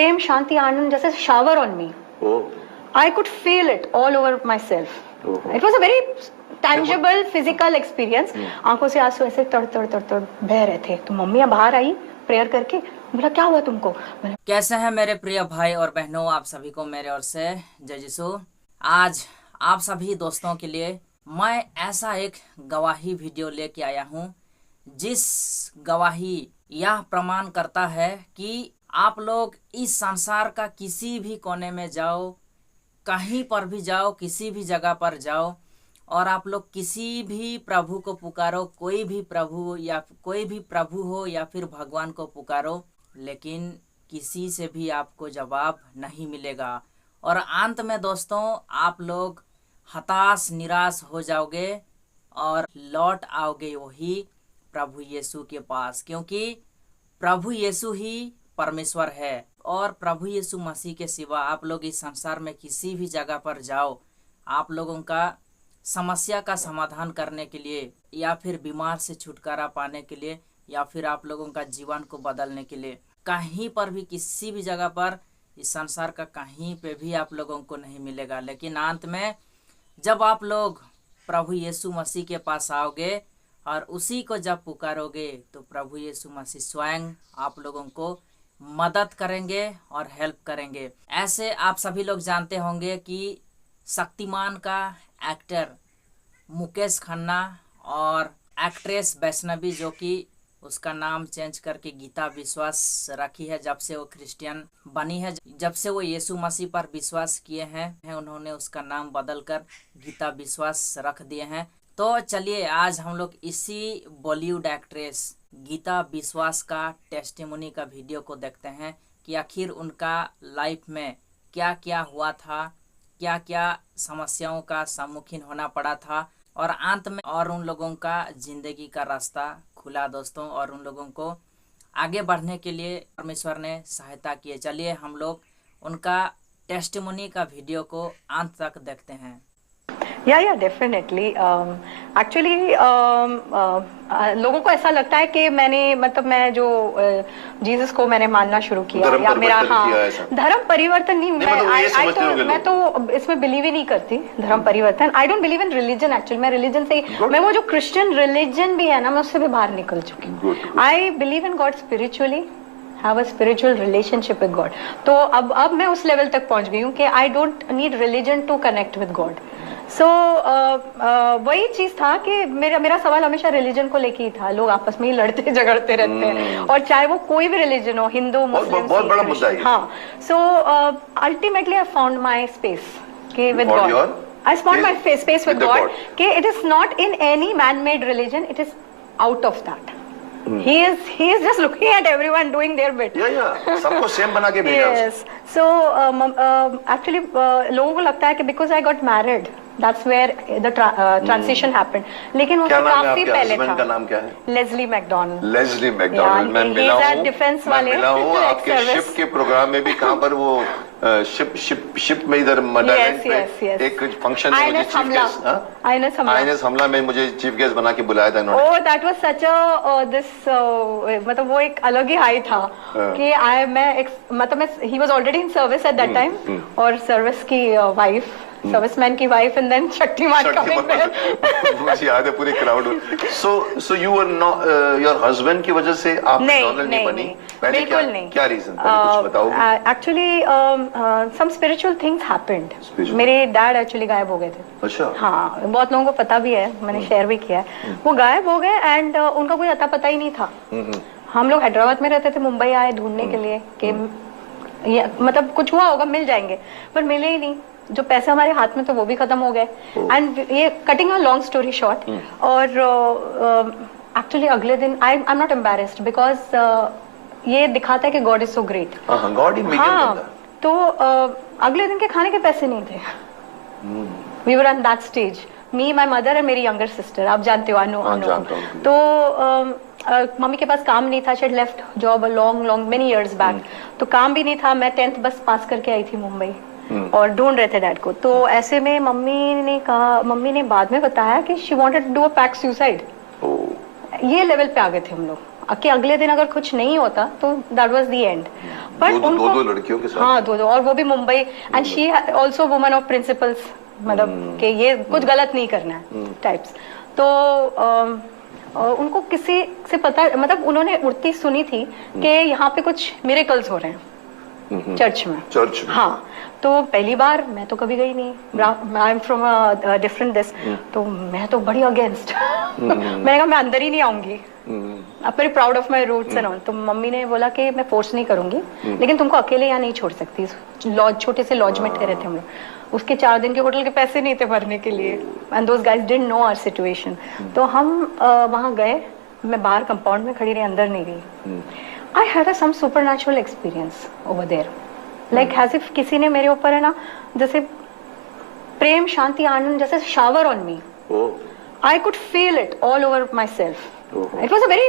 प्रेम, शांति, आनंद जैसे shower on me. I could feel it all over myself. It was a very tangible physical experience. आंखों से आंसू ऐसे तड़ तड़ तड़ तड़ बह रहे थे. तो मम्मी बाहर आई प्रेयर करके, बोला क्या हुआ तुमको? कैसे हैं मेरे प्रिय भाई और बहनों, आप सभी को मेरे ओर से जय यीशु। आज आप सभी दोस्तों के लिए मैं ऐसा एक गवाही वीडियो लेके आया हूँ, जिस गवाही यह प्रमाण करता है कि आप लोग इस संसार का किसी भी कोने में जाओ, कहीं पर भी जाओ, किसी भी जगह पर जाओ और आप लोग किसी भी प्रभु को पुकारो, कोई भी प्रभु हो या फिर भगवान को पुकारो, लेकिन किसी से भी आपको जवाब नहीं मिलेगा। और अंत में दोस्तों आप लोग हताश निराश हो जाओगे और लौट आओगे वही प्रभु यीशु के पास, क्योंकि प्रभु यीशु ही परमेश्वर है और प्रभु यीशु मसीह के सिवा आप लोग इस संसार में किसी भी जगह पर जाओ, आप लोगों का समस्या का समाधान करने के लिए या फिर बीमार से छुटकारा पाने के लिए या फिर आप लोगों का जीवन को बदलने के लिए कहीं पर भी किसी भी जगह पर इस संसार का कहीं पे भी आप लोगों को नहीं मिलेगा। लेकिन अंत में जब आप लोग प्रभु यीशु मसीह के पास आओगे और उसी को जब पुकारोगे तो प्रभु यीशु मसीह स्वयं आप लोगों को मदद करेंगे और हेल्प करेंगे। ऐसे आप सभी लोग जानते होंगे कि शक्तिमान का एक्टर मुकेश खन्ना और एक्ट्रेस वैष्णवी, जो कि उसका नाम चेंज करके गीता विश्वास रखी है जब से वो क्रिश्चियन बनी है, जब से वो यीशु मसीह पर विश्वास किए हैं उन्होंने उसका नाम बदलकर गीता विश्वास रख दिए हैं। तो चलिए आज हम लोग इसी बॉलीवुड एक्ट्रेस गीता विश्वास का टेस्टिमोनी का वीडियो को देखते हैं कि आखिर उनका लाइफ में क्या क्या हुआ था, क्या क्या समस्याओं का सम्मुखीन होना पड़ा था और अंत में और उन लोगों का जिंदगी का रास्ता खुला दोस्तों, और उन लोगों को आगे बढ़ने के लिए परमेश्वर ने सहायता की है। चलिए हम लोग उनका टेस्टिमोनी का वीडियो को अंत तक देखते हैं। या डेफिनेटली एक्चुअली लोगों को ऐसा लगता है कि मैं जो जीसस को मैंने मानना शुरू किया या मेरा धर्म परिवर्तन नहीं, मैं तो इसमें बिलीव ही नहीं करती धर्म परिवर्तन। I don't believe in religion actually. मैं रिलीजन से मैं वो जो क्रिश्चियन रिलीजन भी है ना, मैं उससे भी बाहर निकल चुकी हूँ। I believe in God spiritually, have a spiritual relationship with God। तो अब मैं उस लेवल तक पहुंच गई हूँ कि I don't need religion to connect with God। So वही चीज था कि मेरा सवाल हमेशा रिलीजन को लेके ही था। लोग आपस में ही लड़ते झगड़ते रहते हैं और चाहे वो कोई भी रिलीजन हो, हिंदू मुस्लिम, बहुत बड़ा मुद्दा है। हाँ, so ultimately I found my space with God। I found my space with God कि it is not in any man-made religion, it is out of that। He is just looking at everyone doing their bit। सबको same बना के भेजा। Yes, so actually लोगों को लगता है कि because I got married, that's where the transition happened। लेकिन वो काफी पहले था। का नाम क्या है? Leslie McDonald. Leslie McDonald. मैं मिला हूँ आपके शिप के प्रोग्राम में भी। कहाँ पर वो शिप में इधर मडालैंड पे एक फंक्शन में मुझे चीफ गेस्ट, आईएनएस हमला में मुझे चीफ गेस्ट बना के बुलाया था इन्होंने। ओह, दैट वाज सच अ मतलब वो एक अलग ही हाई था कि he was already in service at that time, और सर्विस की वाइफ, सर्विसमैन की wife, and then Shaktiman coming back. मुझे याद है पूरी crowd. So you were not your husband की वजह से आप डॉनल्ड नहीं बनी? बिल्कुल नहीं। क्या रीजन था, कुछ बताओगे? Actually some spiritual things happened. मेरे डैड एक्चुअली गायब हो गए थे। अच्छा। हाँ, बहुत लोगों को पता भी है, मैंने शेयर भी किया है। वो गायब हो गए एंड उनका कोई अता पता ही नहीं था। हम लोग हैदराबाद में रहते थे, मुंबई आए ढूंढने के लिए कि मतलब कुछ हुआ होगा, मिल जाएंगे, पर मिले ही नहीं। जो पैसे हमारे हाथ में थे वो भी खत्म हो गए। एंड ये cutting a long story short, और एक्चुअली अगले दिन आई एम नॉट एम्बैरेस्ड बिकॉज ये दिखाता है कि God is so great. God he medium बनता है। तो अगले दिन के खाने के पैसे नहीं थे। We were on that stage, me, my mother and मेरी यंगर सिस्टर। आप जानते हो, अनु। तो मम्मी के पास काम नहीं था, she had left job long many years back. तो काम भी नहीं था। मैं 10th बस पास करके आई थी मुंबई और ढूंढ रहे थे डैड को। तो ऐसे में मम्मी ने बाद में बताया कि she wanted to do a pact suicide. ये लेवल पे आ गए थे हम लोग। कि अगले दिन अगर कुछ नहीं होता तो that was the end. But दो लड़कियों के साथ, हाँ दो, और वो भी Mumbai, and she also woman of principles, मतलब कि ये कुछ गलत नहीं करना है टाइप्स। तो उनको किसी से पता, मतलब उन्होंने उड़ती सुनी थी कि यहाँ पे कुछ मिरेकल्स हो रहे हैं चर्च में। हाँ, तो पहली बार मैं तो कभी गई नहीं, I am from a different this, तो मैं तो बड़ी अगेंस्ट मैंने कहा मैं अंदर ही नहीं आऊंगी, I very proud of my roots and all. तो मम्मी ने बोला कि मैं फोर्स नहीं करूंगी, लेकिन तुमको अकेले यहाँ नहीं छोड़ सकती। लॉज, छोटे से लॉज में ठहरे थे हम लोग, उसके 4 दिन के होटल के पैसे नहीं थे भरने के लिए, and those guys didn't know our situation. तो हम वहाँ गए, मैं बाहर कंपाउंड में खड़ी रही, अंदर नहीं गई। I had some supernatural experience over there, like as if किसी ने मेरे ऊपर है ना जैसे प्रेम, शांति, आनंद जैसे shower on me. I could feel it all over my self. It was a very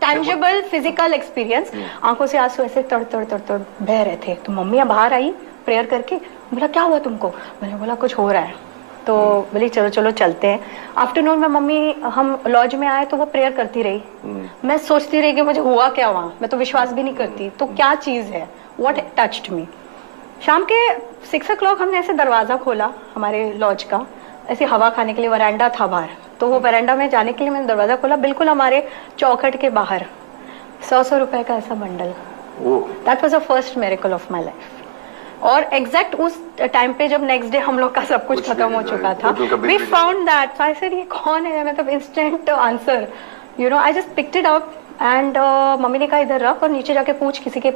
tangible physical experience. आंखों से आंसू ऐसे तड़ तड़ तड़ तड़ बह रहे थे। तो मम्मी बाहर आई प्रेयर करके, बोला क्या हुआ तुमको? मैंने बोला कुछ हो रहा है। तो बोली चलो चलो चलते हैं। आफ्टरनून में मम्मी, हम लॉज में आए तो वो प्रेयर करती रही। मैं सोचती रही कि मुझे हुआ क्या वहाँ, मैं तो विश्वास भी नहीं करती, तो क्या चीज है, व्हाट टच्ड मी। शाम के 6 o'clock हमने ऐसे दरवाजा खोला हमारे लॉज का, ऐसे हवा खाने के लिए, वरांडा था बाहर, तो वो वरांडा में जाने के लिए मैंने दरवाजा खोला, बिल्कुल हमारे चौखट के बाहर 100 रुपए का ऐसा bundle. That was the first miracle of my life. और एग्जैक्ट उस टाइम पे जब नेक्स्ट डे हम लोग का सब कुछ खत्म हो चुका था, we found that. I said ये कौन है, मतलब instant answer, you know, I just picked it up and mummy ने कहा इधर रख और नीचे जाके पूछ किसी के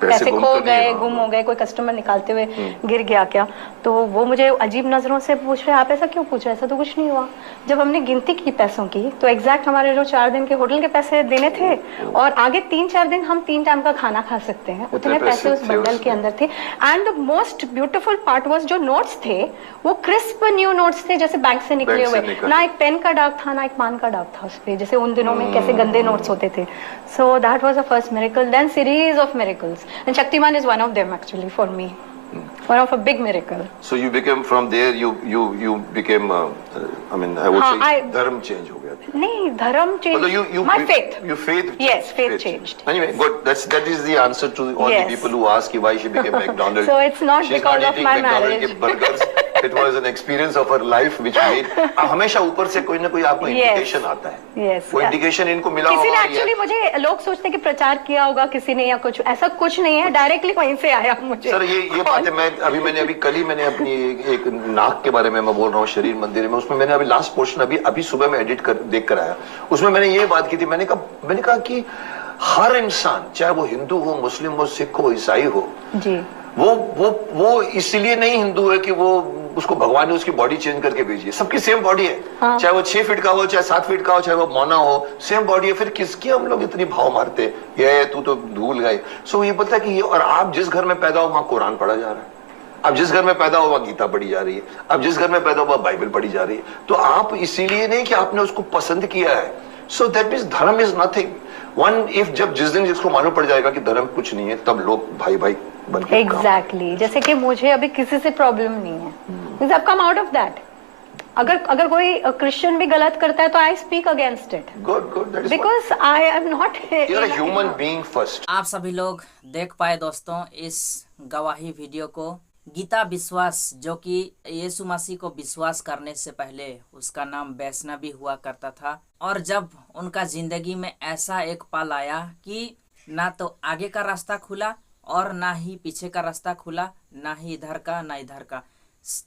पैसे खो गए, गुम हो गए, कोई कस्टमर निकालते हुए गिर गया क्या। तो वो मुझे अजीब नजरों से पूछ रहे, आप ऐसा क्यों पूछ रहे, ऐसा तो कुछ नहीं हुआ। जब हमने गिनती की पैसों की, तो एग्जैक्ट हमारे जो 4 दिन के होटल के पैसे देने थे, और आगे 3-4 दिन हम 3 टाइम का खाना खा सकते हैं, उतने पैसे उस बंडल के अंदर थे। And the most beautiful part was, जो नोट्स थे वो क्रिस्प न्यू नोट्स थे, जैसे बैंक से निकले हुए, ना एक पेन का दाग था ना एक पान का दाग था उस पे, जैसे उन दिनों में कैसे गंदे नोट्स होते थे। So that was the first miracle. Then series of miracles, and Shaktiman is one of them actually for me. One of a big miracle. So you became from there. You became. I mean, I would say dharm change हो gया. नहीं, धर्म change. My faith. Your faith. Yes, faith changed. Anyway, good. That is the answer to all the people who ask why she became McDonald's. So it's not because of my marriage. Burgers. It was an experience of her life which made. हमेशा ऊपर से कोई ना कोई आपको indication आता है. Yes. वो इंडिकेशन इनको मिला होगा. किसी ने एक्चुअली मुझे, लोग सोचते हैं कि प्रचार किया होगा किसी ने या कुछ, ऐसा कुछ नहीं है, डायरेक्टली वहीं से आया मुझे। सर ये बात है, मैंने अभी कल ही मैंने अपनी एक नाक के बारे में मैं बोल रहा हूँ, शरीर मंदिर में, उसमें मैंने अभी लास्ट पोर्शन अभी सुबह में एडिट कर देख कर आया, उसमें मैंने ये बात की थी, मैंने कहा कि हर इंसान, चाहे वो हिंदू हो, मुस्लिम हो, सिख हो, ईसाई हो जी, वो इसलिए नहीं हिंदू है कि वो उसको भगवान ने उसकी बॉडी चेंज करके भेजी है। सबकी सेम बॉडी है। हाँ। चाहे वो 6 फीट का हो, चाहे 7 फीट का हो, चाहे वो मौना हो, सेम बॉडी है। फिर किसकी हम लोग इतनी भाव मारते, ये तू तो भूल गए। सो ये पता है कि ये, और आप जिस घर में पैदा हो वहां कुरान पढ़ा जा रहा है, आप जिस घर में पैदा हो वहां गीता पढ़ी जा रही है, आप जिस घर में पैदा हो वहां बाइबल पढ़ी जा रही है। तो आप इसीलिए नहीं कि आपने उसको पसंद किया है। सो दैट मीन्स धर्म इज नथिंग। वन इफ जब जिस दिन जिसको मालूम पड़ जाएगा कि धर्म कुछ नहीं है, तब लोग भाई भाई बनते हैं। एग्जैक्टली, जैसे कि मुझे अभी किसी से प्रॉब्लम नहीं है, I come out of that. अगर कोई क्रिश्चियन भी गलत करता है तो I speak against it. Good, that is because I am not, you are a human being first. आप सभी लोग देख पाए दोस्तों इस गवाही वीडियो को। गीता विश्वास, जो कि यीशु मसीह को विश्वास करने से पहले उसका नाम वैष्णवी हुआ करता था, और जब उनका जिंदगी में ऐसा एक पल आया कि ना तो आगे का रास्ता खुला और ना ही पीछे का रास्ता खुला, ना ही इधर का ना इधर का,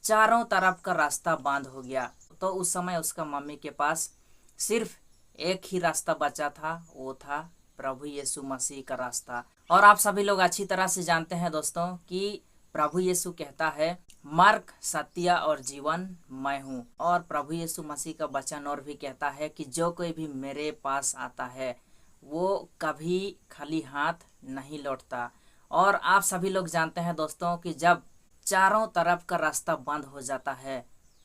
चारों तरफ का रास्ता बंद हो गया। तो उस समय उसका मम्मी के पास सिर्फ एक ही रास्ता बचा था, वो था प्रभु यीशु मसीह का रास्ता। और आप सभी लोग अच्छी तरह से जानते हैं दोस्तों कि प्रभु यीशु कहता है, मार्ग, सत्य और जीवन मैं हूँ। और प्रभु यीशु मसीह का वचन और भी कहता है कि जो कोई भी मेरे पास आता है वो कभी खाली हाथ नहीं लौटता। और आप सभी लोग जानते हैं दोस्तों कि जब चारों तरफ का रास्ता बंद हो जाता है,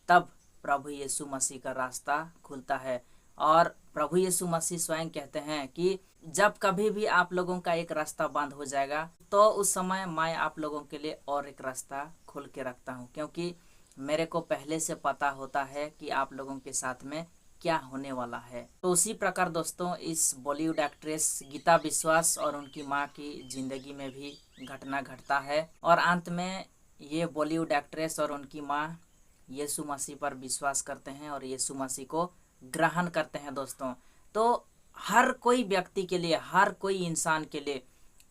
तब प्रभु यीशु मसीह का रास्ता खुलता है। और प्रभु यीशु मसीह स्वयं कहते हैं कि जब कभी भी आप लोगों का एक रास्ता बंद हो जाएगा, तो उस समय मैं आप लोगों के लिए और एक रास्ता खोल के रखता हूँ, क्योंकि मेरे को पहले से पता होता है कि आप लोगों के साथ में क्या होने वाला है। तो उसी प्रकार दोस्तों इस बॉलीवुड एक्ट्रेस गीता विश्वास और उनकी माँ की जिंदगी में भी घटना घटता है और अंत में ये बॉलीवुड एक्ट्रेस और उनकी माँ यीशु मसीह पर विश्वास करते हैं और यीशु मसीह को ग्रहण करते हैं दोस्तों। तो हर कोई व्यक्ति के लिए, हर कोई इंसान के लिए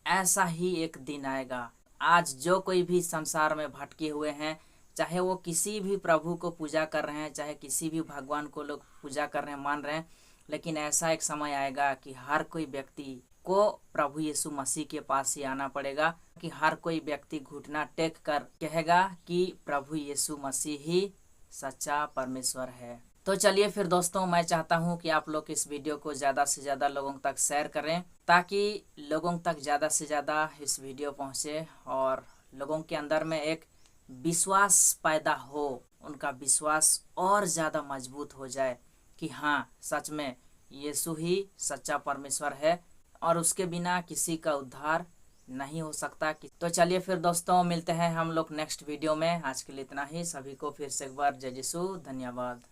ऐसा ही एक दिन आएगा। आज जो कोई भी संसार में भटके हुए हैं, चाहे वो किसी भी प्रभु को पूजा कर रहे हैं, चाहे किसी भी भगवान को लोग पूजा कर रहे हैं, मान रहे हैं, लेकिन ऐसा एक समय आएगा कि हर कोई व्यक्ति को प्रभु यीशु मसीह के पास ही आना पड़ेगा, कि हर कोई व्यक्ति घुटना टेक कर कहेगा कि प्रभु यीशु मसीह ही सच्चा परमेश्वर है। तो चलिए फिर दोस्तों, मैं चाहता हूं कि आप लोग इस वीडियो को ज़्यादा से ज़्यादा लोगों तक शेयर करें, ताकि लोगों तक ज़्यादा से ज़्यादा इस वीडियो पहुंचे और लोगों के अंदर में एक विश्वास पैदा हो, उनका विश्वास और ज़्यादा मजबूत हो जाए कि हाँ, सच में यीशु ही सच्चा परमेश्वर है और उसके बिना किसी का उद्धार नहीं हो सकता। तो चलिए फिर दोस्तों, मिलते हैं हम लोग नेक्स्ट वीडियो में। आज के लिए इतना ही। सभी को फिर से एक बार जय यीशु, धन्यवाद।